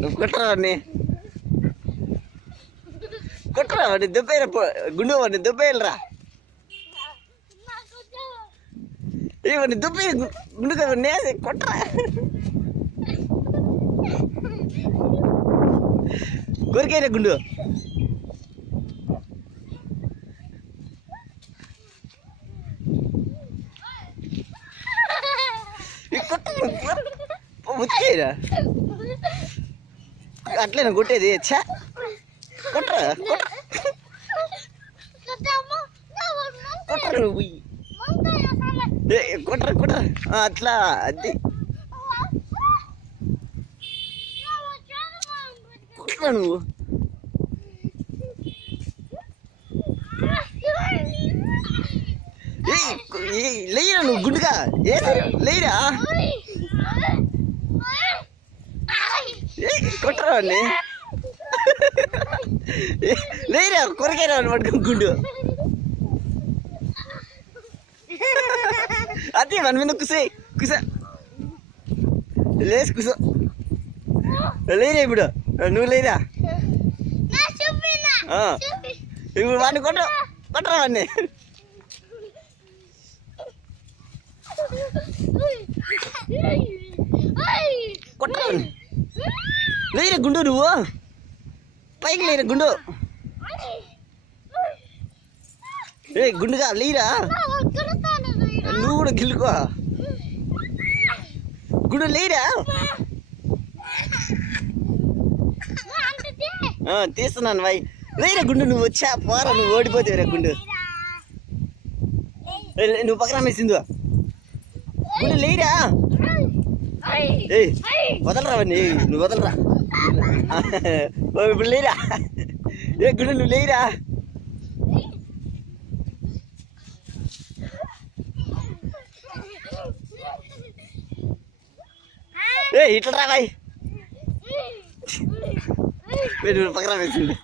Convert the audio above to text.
నువ్వు కొట్టరా వాడిని, కొట్టరా వాడిని, దెబ్బేరా గుండు, వాడిని దెబ్బేయాలరా, వాడిని దెబ్బే గుండుగా వాడిని కొట్టరా, కొరికేరా గుండు. ఉతికేరా అట్లేనా కొట్టేది, ఛా కొట్టరా కొట్టరా నువ్వు, కొట్టరా కొట్టరా అట్లా అది కొట్టరా నువ్వు. లేరా నువ్వు గుండుగా, ఏ లేరా, కొట్టరా వాడిని, లేరా కొరకేరా వాడిని పట్టుకో గుండు. అదే మన మీద కుసా లేసి కుసో, లేరా ఇప్పుడు నువ్వు లేరా, ఇప్పుడు వాడిని కొట్టరా వాడిని, కొట్టరా లేరా గుండు, నువ్వు పైకి లేరా గుండు, ఏ గుండుగా లేరా, నువ్వు కూడా గిల్లుకో గుండు, లేరా తీస్తున్నాను బాయ్, లేరా గుండు, నువ్వు వచ్చా పోరా, నువ్వు ఓడిపోతావురా గుండు, నువ్వు పక్కన వేసింది గుండు, లేరా, ఏ వదలరా వాడిని, నువ్వు వదలరా, ఇప్పుడు లేరా, ఏ గుండు నువ్వు లేరా, ఏ ఇట్లా రా బాయ్, పక్కన వేసింది.